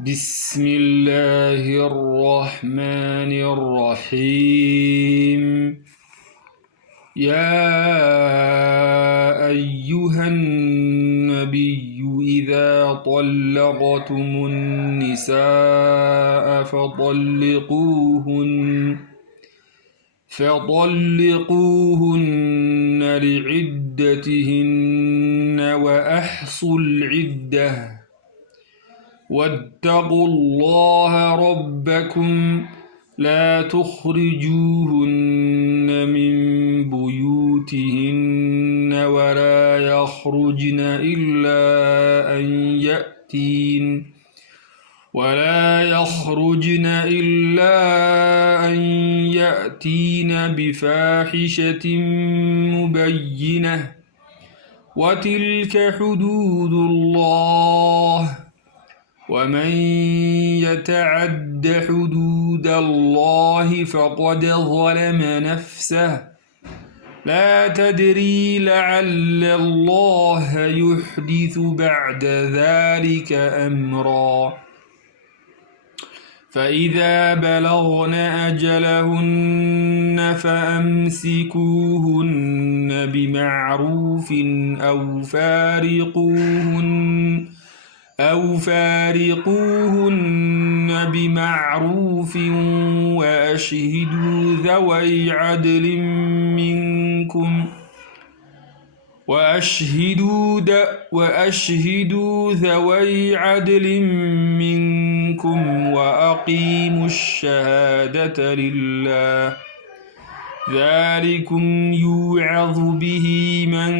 بسم الله الرحمن الرحيم. يا أيها النبي إذا طلقتم النساء فطلقوهن لعدتهن وأحصوا العدة واتقوا الله ربكم لا تخرجوهن من بيوتهن ولا يخرجن إلا أن يأتين بفاحشة مبينة وتلك حدود الله ومن يتعد حدود الله فقد ظلم نفسه لا تدري لعل الله يحدث بعد ذلك أمرا. فإذا بلغن أجلهن فأمسكوهن بمعروف أو فارقوهن بمعروف وأشهدوا ذوي عدل منكم وأقيموا الشهادة لله ذلكم يوعظ به من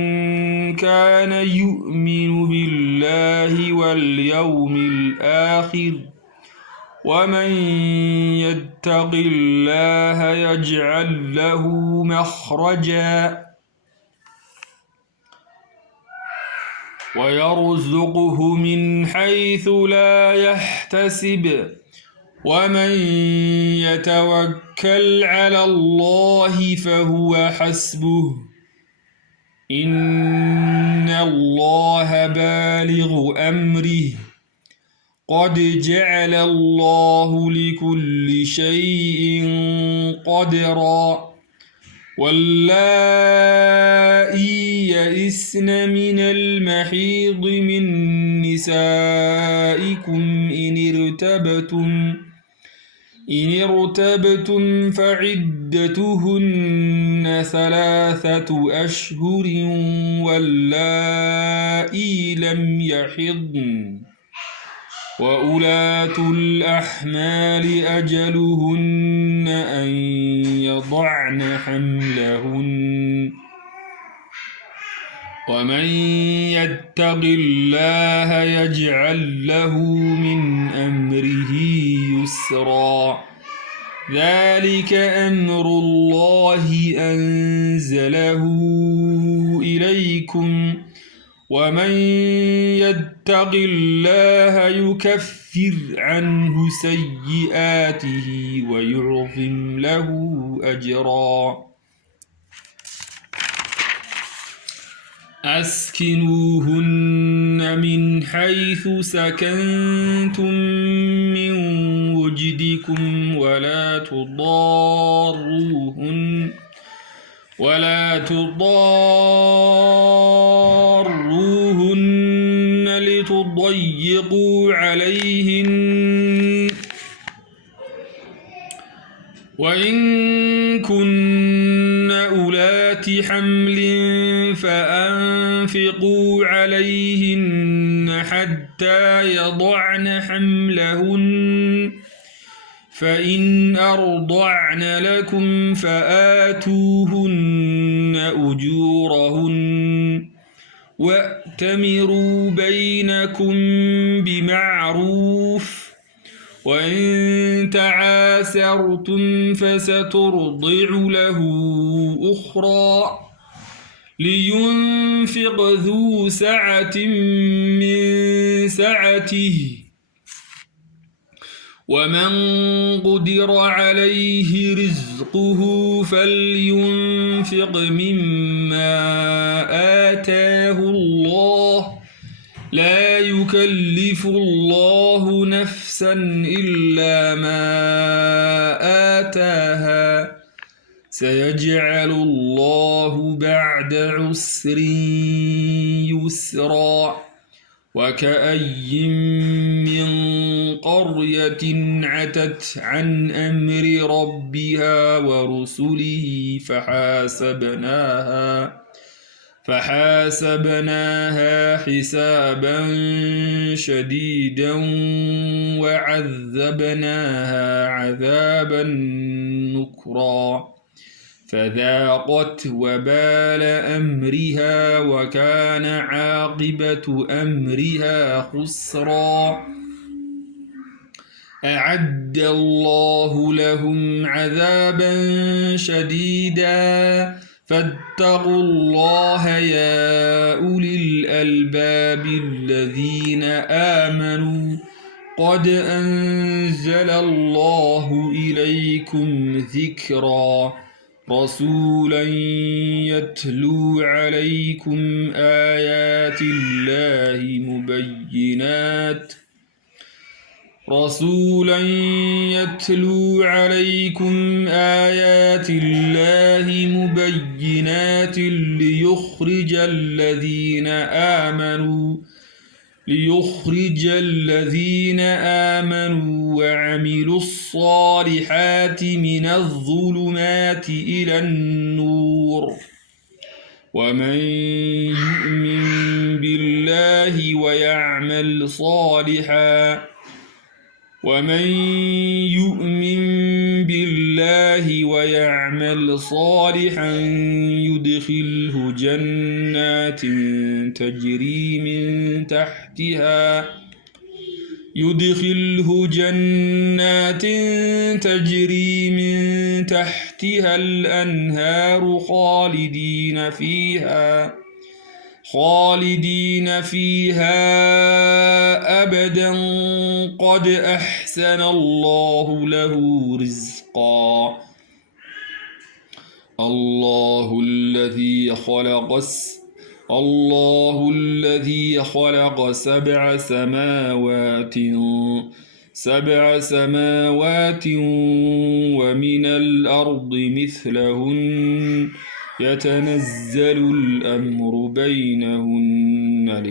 كان يؤمن بالله واليوم الآخر ومن يتق الله يجعل له مخرجا ويرزقه من حيث لا يحتسب ومن يتوكل على الله فهو حسبه إن الله بالغ أمره قد جعل الله لكل شيء قدرا. واللائي يئسن من المحيض من نسائكم إن ارتبتم فعدتهن 3 أشهر واللائي لم يحضن وأولاة الأحمال أجلهن أن يضعن حملهن ومن يتق الله يجعل له من أمره يسرا. ذلك أمر الله أنزله إليكم ومن يتق الله يكفر عنه سيئاته ويعظم له أجرا. أسكنوهن من حيث سكنتم من وجدكم ولا تضاروهن لتضيقوا عليهن وإن كن أولات حمل فأنفقوا عليهن حتى يضعن حملهن فإن أرضعن لكم فآتوهن أجورهن وأتمروا بينكم بمعروف وإن تعاسرتم فسترضع له أخرى لينفق ذو سعة من سعته ومن قدر عليه رزقه فلينفق مما آتاه الله لا يكلف الله نفسا إلا ما آتاها سيجعل الله بعد عسر يسرا وكأي من قرية عتت عن أمر ربها ورسله فحاسبناها حسابا شديدا وعذبناها عذابا نكرا فذاقت وبال أمرها وكان عاقبة أمرها خسرا أعد الله لهم عذابا شديدا فاتقوا الله يا أولي الألباب الذين آمنوا قد أنزل الله إليكم ذكرا رسولا يتلو عليكم آيات الله مبينات ليخرج الذين آمنوا وعملوا الصالحات من الظلمات إلى النور ومن يؤمن بالله ويعمل صالحا يدخله جنات تجري من تحتها الأنهار خالدين فيها أبدا قد أحسن الله له رزقا الله الذي خلق سبع سماوات ومن الأرض مثلهن يتنزل الأمر بينهن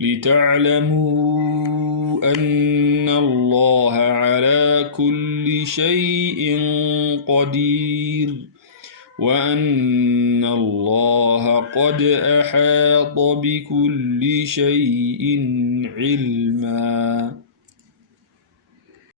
لتعلموا أن الله على كل شيء قدير وأن الله قد أحاط بكل شيء علما